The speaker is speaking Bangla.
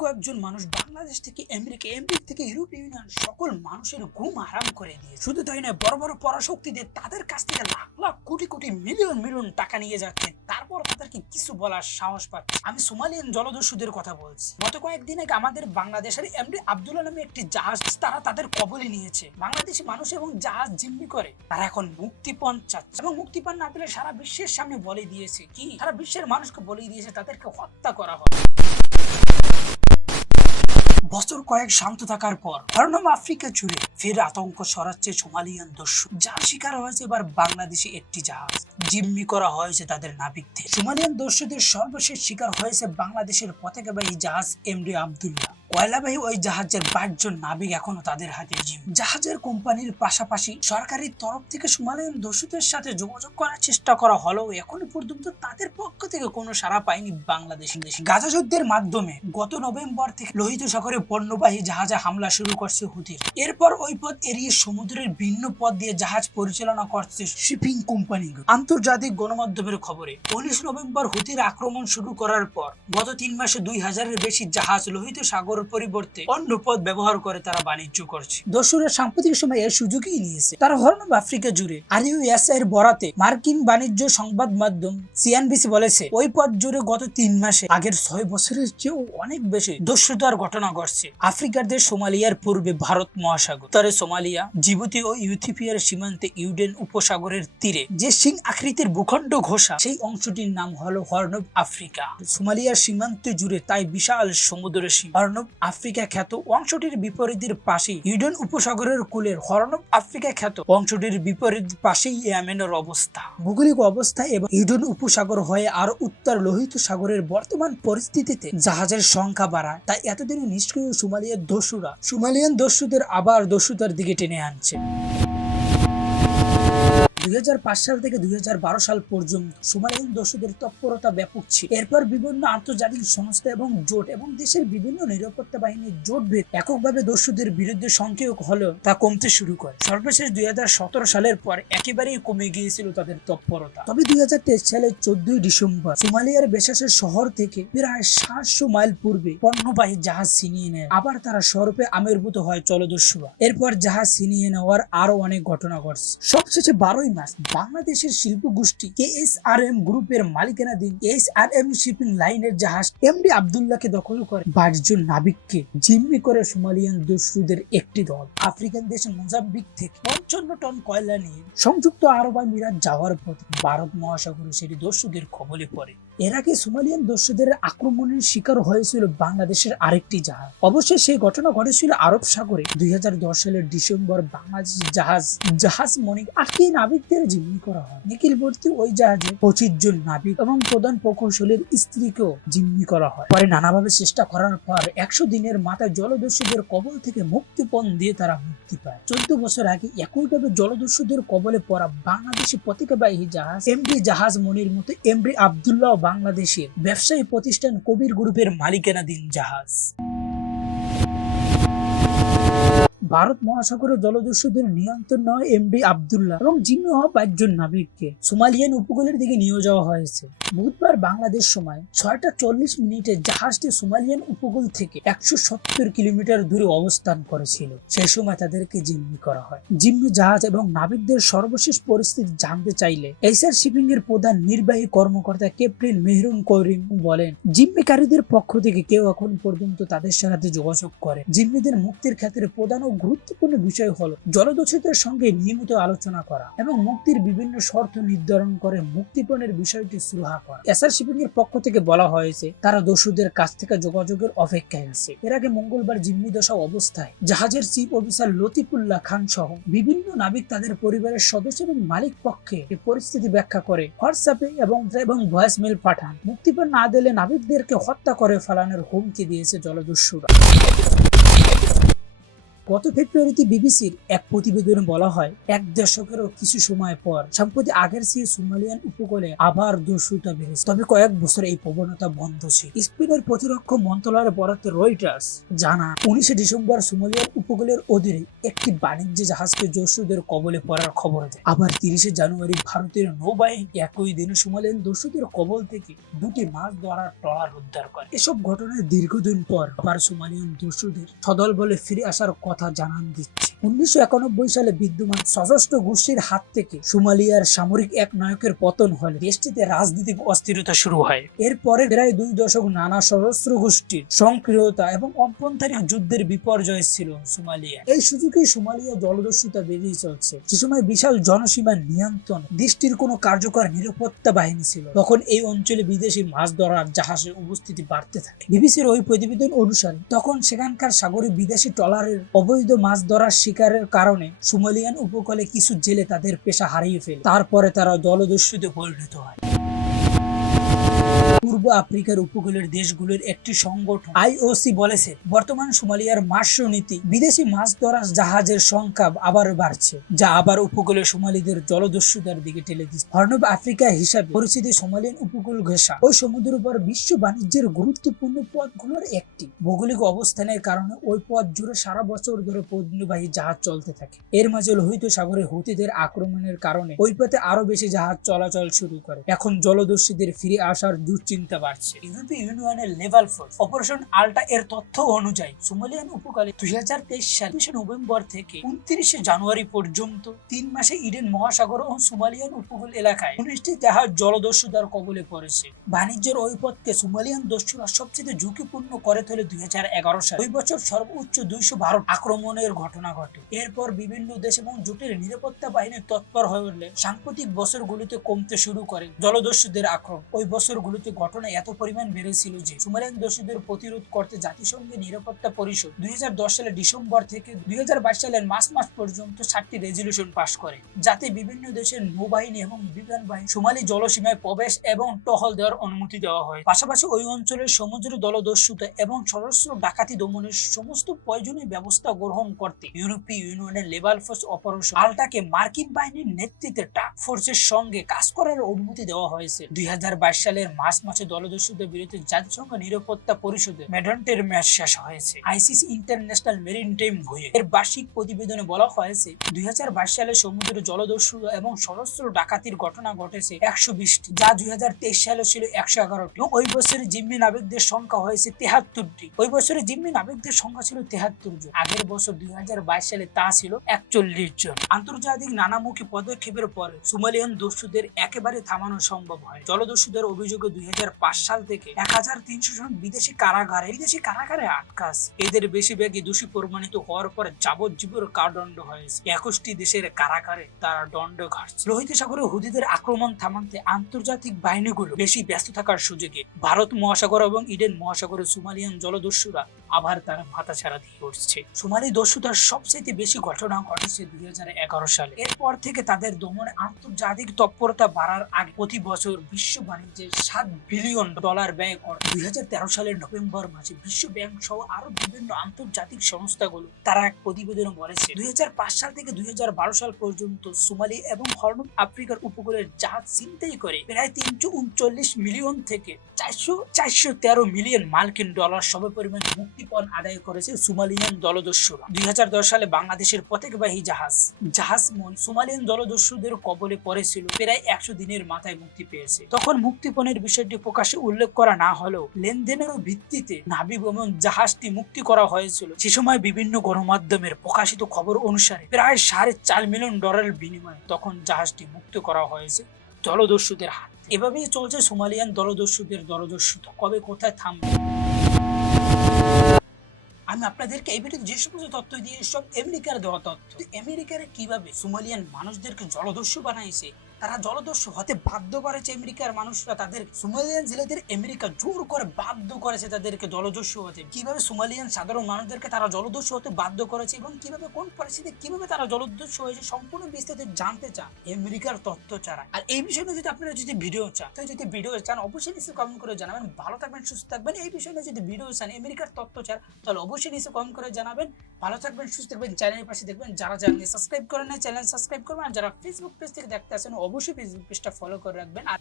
কয়েকজন মানুষ বাংলাদেশ থেকে আমেরিকা থেকে ইউরোপীয় ইউনিয়ন সকল মানুষের ঘুম হারাম করে দিয়ে, শুধু তাই নয়, বড় বড় পরাশক্তিদের তাদের কাছ থেকে লাখ লাখ কোটি কোটি মিলিয়ন মিলিয়ন টাকা নিয়ে যাচ্ছেন, তারপর তাদেরকে কিছু বলার সাহস পাচ্ছে। আমি সোমালিয়ান জলদস্যুদের কথা বলছি। গত কয়েকদিন আগে আমাদের বাংলাদেশের এমডি আব্দুল্লাহ নামে একটি জাহাজ তারা তাদের কবলে নিয়েছে। বাংলাদেশি মানুষ এবং জাহাজ জিম্মি করে তারা এখন মুক্তিপণ চাচ্ছে, এবং মুক্তিপণ না পেলে সারা বিশ্বের সামনে বলে দিয়েছে কি, সারা বিশ্বের মানুষকে বলে দিয়েছে তাদেরকে হত্যা করা হবে। বছর কয়েক শান্ত থাকার পর হর্ন আফ্রিকা জুড়ে ফের আতঙ্ক ছড়াচ্ছে সোমালিয়ান দস্যু, যার শিকার হয়েছে এবার বাংলাদেশি একটি জাহাজ। জিম্মি করা হয়েছে তাদের নাবিকদের। সোমালিয়ান দস্যুদের সর্বশেষ শিকার হয়েছে বাংলাদেশের পতাকাবাহী জাহাজ এমডি আব্দুল্লাহ। কয়লাবাহী ওই জাহাজের 5 জন নাবিক এখনো তাদের হাতে জিম্মি। জাহাজের কোম্পানির পাশাপাশি সরকারি তরফ থেকে সোমালিয়ান দস্যুদের সাথে যোগাযোগ করার চেষ্টা করা হলেও এখনো পর্যন্ত তাদের পক্ষ থেকে কোনো সাড়া পায়নি বাংলাদেশি। গাজা যুদ্ধের মাধ্যমে গত নভেম্বর থেকে লোহিত সাগরে পণ্যবাহী জাহাজে হামলা শুরু করছে হুতির। এরপর ওই পথ এড়িয়ে সমুদ্রের ভিন্ন পথ দিয়ে জাহাজ পরিচালনা করছে শিপিং কোম্পানি। আন্তর্জাতিক গণমাধ্যমের খবরে 19 নভেম্বর হুতির আক্রমণ শুরু করার পর গত 3 মাসে 2000-এর বেশি জাহাজ লোহিত সাগর পরিবর্তে অন্য পথ ব্যবহার করে তারা বাণিজ্য করছে। দস্যুরা সাম্প্রতিক সময়ে এর সুযোগই নিয়েছে। তারা হর্ন আফ্রিকা জুড়ে আরইউএস এর বরাতে মার্কিন বাণিজ্য সংবাদ মাধ্যম সিএনবিসি বলেছে, ওই পথ জুড়ে গত 3 মাসে আগের 6 বছরের চেয়েও অনেক বেশি দস্যুতার ঘটনা ঘটছে। আফ্রিকার দেশ সোমালিয়ার পূর্বে ভারত মহাসাগর, উত্তরে সোমালিয়া, জিবুতি ও ইথিওপিয়ার সীমান্তে ইউডেন উপসাগরের তীরে যে সিং আকৃতির ভূখণ্ড ঘোষা, সেই অংশটির নাম হলো হর্ন অফ আফ্রিকা। সোমালিয়ার সীমান্ত জুড়ে তাই বিশাল সমুদ্র সীমা। হর্ন অফ আফ্রিকা খ্যাত অংশটির বিপরীতের পাশে ইউডেন উপসাগরের কূলের হর্ন অফ আফ্রিকা খ্যাত অংশটির বিপরীত পাশেই ইয়েমেনের অবস্থা। ভৌগোলিক অবস্থা এবং ইউডেন উপসাগর হয়ে আর উত্তর লোহিত সাগরের বর্তমান পরিস্থিতিতে জাহাজের সংখ্যা বাড়ায়, তাই এতদিন নিষ্ক্রিয় সোমালিয়ান দস্যুদের আবার দস্যুতার দিকে টেনে আনছে। 2005 সাল থেকে 2012 সাল পর্যন্ত সোমালিয়ান দস্যুদের তৎপরতা ব্যাপক ছিল। এরপর বিভিন্ন আন্তর্জাতিক সংস্থা এবং জোট এবং দেশের বিভিন্ন নিরাপত্তা বাহিনীর জোটভেদ এককভাবে দস্যুদের বিরুদ্ধে সক্রিয় হলেও তা কমতে শুরু করে। সর্বশেষ 2017 সালের পর একেবারেই কমে গিয়েছিল তাদের তৎপরতা। তবে 2023 সালের 14 ডিসেম্বর সোমালিয়ার বেসাসের শহর থেকে প্রায় 700 মাইল পূর্বে পণ্যবাহী জাহাজ ছিনিয়ে নেয়। আবার তারা স্বরূপে আবির্ভূত হয় জলদস্যুরা। এরপর জাহাজ ছিনিয়ে নেওয়ার আরো অনেক ঘটনা ঘটছে। সবশেষে 12 মার্চ বাংলাদেশের শিল্প গোষ্ঠী কেএসআরএম গ্রুপের মালিকানাধীন এসআরএম শিপিং লাইনের জাহাজ এমডি আব্দুল্লাহকে দখল করে 22 জন নাবিককে জিম্মি করে সোমালিয়ান দস্যুদের একটি দল। আফ্রিকান দেশ মোজাম্বিক থেকে 55 টন কয়লা নিয়ে সংযুক্ত আরব আমিরাত যাওয়ার পথে ভারত মহাসাগরে সেটি দস্যুদের কবলে পড়ে। এর আগে সোমালিয়ান দস্যুদের আক্রমণের শিকার হয়েছিল বাংলাদেশের আরেকটি জাহাজ। অবশ্যই সেই ঘটনা ঘটেছিল আরব সাগরে 2010 সালের ডিসেম্বর। বাংলাদেশ জাহাজ মনিক 8 নাবিকদের জিম্মি করা হয়। নিখিলবর্তী ওই জাহাজে 25 জন নাবিক এবং প্রধান প্রকৌশলীর স্ত্রীকেও জিম্মি করা হয়। পরে নানাভাবে চেষ্টা করার পর 100 দিনের মাথায় জলদস্যুদের কবল থেকে মুক্তিপণ দিয়ে তারা মুক্তি পায়। 14 বছর আগে একইভাবে জলদস্যুদের কবলে পড়া বাংলাদেশি পতাকাবাহী জাহাজ এমডি জাহাজ মনির মতো এমডি আব্দুল্লাহ বাংলাদেশের ব্যবসায়ী প্রতিষ্ঠান কবির গ্রুপের মালিকানাধীন জাহাজ। ভারত মহাসাগরে জলদস্যুদের নিয়ন্ত্রণ নয় এমডি আব্দুল্লাহ এবং জিম্মি হওয়া 5 জন নাবিককে সোমালিয়ান উপকূলের দিকে নিয়ে যাওয়া হয়েছে। বুধবার বাংলাদেশ সময় 6:40 জাহাজটি সোমালিয়ান উপকূল থেকে 170 কিলোমিটার দূরে অবস্থান করেছিল। সেই সময় তাদেরকে জিম্মি করা হয়। জিম্মি জাহাজ এবং নাবিকদের সর্বশেষ পরিস্থিতি জানতে চাইলে এসআর শিপিং এর প্রধান নির্বাহী কর্মকর্তা ক্যাপ্টেন মেহরুন করিম বলেন, জিম্মিকারীদের পক্ষ থেকে কেউ এখন পর্যন্ত তাদের সাথে যোগাযোগ করে। জিম্মিদের মুক্তির ক্ষেত্রে প্রধান গুরুত্বপূর্ণ বিষয় হলো জলদস্যুদের সঙ্গে নিয়মিত আলোচনা করা এবং মুক্তির বিভিন্ন শর্ত নির্ধারণ করে মুক্তিপণের বিষয়টি সুরাহা করা। এসআর শিপিং এর পক্ষ থেকে বলা হয়েছে তারা দস্যুদের কাছ থেকে যোগাযোগের অপেক্ষায় আছে। এর আগে মঙ্গলবার জিম্মি দশা অবস্থায় জাহাজের চিফ অফিসার লতিফুল্লাহ খান সহ বিভিন্ন নাবিক তাদের পরিবারের সদস্য এবং মালিক পক্ষে এই পরিস্থিতি ব্যাখ্যা করে হোয়াটসঅ্যাপে এবং ভয়েসমেল পাঠান। মুক্তিপণ না দিলে নাবিকদেরকে হত্যা করে ফেলানোর হুমকি দিয়েছে জলদস্যুরা। গত ফেব্রুয়ারিতে বিবিসির এক প্রতিবেদনে বলা হয়, এক দশকেরও কিছু সময় পর সম্প্রতি আগের চেয়ে সোমালিয়ান উপকূলে আবার দস্যুতা বেড়েছে। তবে কয়েক বছর এই প্রবণতা বন্ধ ছিল। স্পেনের প্রতিরক্ষা মন্ত্রণালয়ের বরাতে রয়টার্স জানা 19 ডিসেম্বর সোমালিয়ান উপকূলের অধীনে একটি বাণিজ্য জাহাজকে দস্যুদের কবলে পড়ার খবর দেয়। আবার 30 জানুয়ারি ভারতের নৌবাহিনী একই দিনে সোমালিয়ান দস্যুদের কবল থেকে দুটি মাছ ধরার ট্রলার উদ্ধার করে। এসব ঘটনায় দীর্ঘদিন পর আবার সোমালিয়ান দস্যুদের সদল বলে ফিরে আসার কথা জানান দিচ্ছে। 1991 সালে বিদ্যমান সশস্ত্র গোষ্ঠীর হাত থেকে সোমালিয়ার সামরিক এক নায়কের পতন হলে দেশটিতে রাজনৈতিক অস্থিরতা শুরু হয়। এরপরে প্রায় 2 দশক নানা সশস্ত্র গোষ্ঠীর সক্রিয়তা এবং অভ্যন্তরীণ যুদ্ধের বিপর্যয় ছিল সোমালিয়া। এই সুযোগে সোমালিয়া জলদস্যুতা বেড়েই চলছে। সে সময় বিশাল জনসীমা নিয়ন্ত্রণ দেশটির কোনো কার্যকর নিরাপত্তা বাহিনী ছিল। তখন এই অঞ্চলে বিদেশি মাছ ধরার জাহাজের উপস্থিতি বাড়তে থাকে। বিবিসির ওই প্রতিবেদন অনুসারে তখন সেখানকার সাগরে বিদেশি ট্রলারের অবৈধ মাছ ধরার শিকারের কারণে সোমালিয়ান উপকূলে কিছু জেলে তাদের পেশা হারিয়ে ফেলে। তারপরে তারা জলদস্যুতে পরিণত হয়। পূর্ব আফ্রিকার উপকূলের দেশগুলোর একটি সংগঠন আইওসি বলেছে, বর্তমান সোমালিয়ার মৎস্য নীতি বিদেশি মাছ ধরার জাহাজের সংখ্যা আবার বাড়ছে, যা আবার উপকূলের সোমালিদের জলদস্যুতার দিকে ঠেলে দিচ্ছে। হর্ন অব আফ্রিকা হিসাবে পরিচিত সোমালিয়ান উপকূল ঘেঁষা ওই সমুদ্রের উপর বিশ্ব বাণিজ্যের গুরুত্বপূর্ণ পথগুলোর একটি। ভৌগোলিক অবস্থানের কারণে ওই পথ জুড়ে সারা বছর ধরে পণ্যবাহী জাহাজ চলতে থাকে। এর মাঝে লোহিত সাগরে হুতিদের আক্রমণের কারণে ওই পথে আরো বেশি জাহাজ চলাচল শুরু করে। এখন জলদস্যুদের ফিরে আসার দুশ্চিন্তা বাড়ছে। ইউরোপীয় ইউনিয়নের লেভেল ফোর্স অপারেশন আল্টা এর তথ্য অনুযায়ী সোমালিয়ান উপকূলে 2023 সাল 20 নভেম্বর থেকে 29 জানুয়ারি পর্যন্ত 3 মাসে ইডেন মহাসাগর ও সোমালিয়ান উপকূল এলাকায় 19টি জাহাজ জলদস্যুতার কবলে পড়েছে। বাণিজ্যের ওই পথকে সোমালিয়ান দস্যুরা সবচেয়ে ঝুঁকিপূর্ণ করে তোলে 2011 সালে। ওই বছর সর্বোচ্চ 212 আক্রমণের ঘটনা ঘটে। এরপর বিভিন্ন দেশ এবং জোটের নিরাপত্তা বাহিনী তৎপর হয়ে উঠলে সাম্প্রতিক বছরগুলিতে কমতে শুরু করে জলদস্যুদের আক্রমণ। ওই বছরগুলিতে ঘটনা এত পরিমাণ বেড়েছিল যে সোমালিয়ান দস্যুদের প্রতিরোধ করতে জাতিসংঘের নিরাপত্তা পরিষদ 2010 সালের ডিসেম্বর থেকে 2022 সালের মার্চ মাস পর্যন্ত 7টি রেজলিউশন পাস করে, যাতে বিভিন্ন দেশের নৌবাহিনী এবং বিমান বাহিনী সোমালি জলসীমায় প্রবেশ এবং টহল দেওয়ার অনুমতি দেওয়া হয়। পাশাপাশি ওই অঞ্চলের সমুদ্র জলদস্যুতা এবং সশস্ত্র ডাকাতি দমনের সমস্ত প্রয়োজনীয় ব্যবস্থা গ্রহণ করতে ইউরোপীয় ইউনিয়নের লেভেল ফোর্স অপারেশন আল্টাকে মার্কিন বাহিনীর নেতৃত্বে টাস্ক ফোর্সের সঙ্গে কাজ করার অনুমতি দেওয়া হয়েছে। 2022 সালের মার্চ মাসে দলদস্যুদের বিরুদ্ধে জাতিসংঘ নিরাপত্তা পরিষদে মেডন্টের ম্যাচ শেষ হয়েছে। আইসিসি ইন্টারন্যাশনাল মেরিটাইম ভুয়ে এর বার্ষিক প্রতিবেদনে বলা হয়েছে 2022 সালে সমুদ্র জলদস্যু এবং সশস্ত্র ডাকাতির ঘটনা ঘটেছে 120টি, যা 2023 সালে ছিল 111টি। ওই বছরে জিম্মি নাবিকদের সংখ্যা হয়েছে 73টি। ওই বছরে জিম্মি নাবিকদের সংখ্যা ছিল 73 জন। আগের বছর 2022 সালে তা ছিল 41 জন। আন্তর্জাতিক নানামুখী পদক্ষেপের পরে সোমালিয়ান দস্যুদের একেবারে থামানো সম্ভব হয়। জলদস্যুদের অভিযোগে 2005 সাল থেকে 1300 জন বিদেশি কারাগারে আটকা আছে। এদের বেশিরভাগই দোষী প্রমাণিত হওয়ার পরে যাবজ্জীবন কারাদণ্ড হয়েছে। 21টি দেশের কারাগারে তারা দণ্ড ঘাটছে। লোহিত সাগরে হুতিদের আক্রমণ থামাতে আন্তর্জাতিক বাহিনীগুলো বেশি ব্যস্ত থাকার সুযোগে ভারত মহাসাগর এবং ইডেন মহাসাগরে সোমালিয়ান জলদস্যুরা আবার তারা মাথাছাড়া দিয়ে উঠছে। সোমালি দস্যুতার সবচেয়ে বেশি ঘটনা ঘটেছে 2011 সালে। এরপর থেকে তাদের দমনে আন্তর্জাতিক তৎপরতা বাড়ার আগে প্রতি বছর বিশ্ব বাণিজ্যে $7 বিলিয়ন ব্যয় করে। 2013 সালের নভেম্বর মাসে বিশ্ব ব্যাংক সহ আরো বিভিন্ন আন্তর্জাতিক সংস্থাগুলো তারা এক প্রতিবেদনে বলেছে 2005 সাল থেকে 2012 সাল পর্যন্ত সোমালি এবং হর্ন অব আফ্রিকার উপকূলের জাহাজ ছিনতাই করে প্রায় 339 মিলিয়ন থেকে 413 মিলিয়ন মার্কিন ডলার সমপরিমাণ মুক্তিপণ আদায় করেছে সোমালিয়ান জলদস্যুরা। 2010 সালে বাংলাদেশের পতাকাবাহী জাহাজ সোমালিয়ান জলদস্যুদের কবলে পড়েছিল। প্রায় 100 দিনের মাথায় মুক্তি পেয়েছে। তখন মুক্তিপণের বিষয়টি প্রকাশ্যে উল্লেখ করা না হলেও লেনদেনের ভিত্তিতে নাবিক এবং জাহাজটি মুক্তি করা হয়েছিল। সে সময় বিভিন্ন গণমাধ্যমের প্রকাশিত খবর অনুসারে প্রায় $4.5 মিলিয়ন বিনিময়ে তখন জাহাজটি মুক্ত করা হয়েছে জলদস্যুদের হাত। এভাবেই চলছে সোমালিয়ান জলদস্যুদের জলদস্যুতা। কবে কোথায় থামবে? আমি আপনাদেরকে এই ভিডিওতে যে সমস্ত তথ্য দিয়ে সব আমেরিকার দেওয়া তথ্য। আমেরিকার কিভাবে সোমালিয়ান মানুষদেরকে জলদস্যু বানাইছে তারা জলদস্যু হতে বাধ্য করেছে আমেরিকার মানুষরা, তাদের সোমালিয়ান জেলেদের আমেরিকা জোর করে বাধ্য করেছে তাদেরকে জলদস্যু হতে। কিভাবে সোমালিয়ান সাধারণ মানুষদেরকে তারা জলদস্যু হতে বাধ্য করেছে এবং কিভাবে কোন পরিস্থিতিতে কিভাবে তারা জলদস্যু হয়েছে সম্পূর্ণ বিস্তারিত জানতে চান আমেরিকার তথ্য ছাড়া। আর এই বিষয়ে যদি আপনারা যদি ভিডিও চান, তো যদি ভিডিও চান অবশ্যই নিচে কমেন্ট করে জানাবেন। ভালো থাকবেন, সুস্থ থাকবেন। এই বিষয়ে যদি ভিডিও চান আমেরিকার তথ্য ছাড়া, তাহলে অবশ্যই নিচে কমেন্ট করে জানাবেন। ভালো থাকবেন, সুস্থ থাকবেন। চ্যানেলের পাশে দেখবেন, যারা চ্যানেল সাবস্ক্রাইব করেন না চ্যানেল সাবস্ক্রাইব করবেন। আর যারা ফেসবুক পেজ থেকে দেখতে আসেন অবশ্যই ফেসবুক পেজটা ফলো করে রাখবেন। আর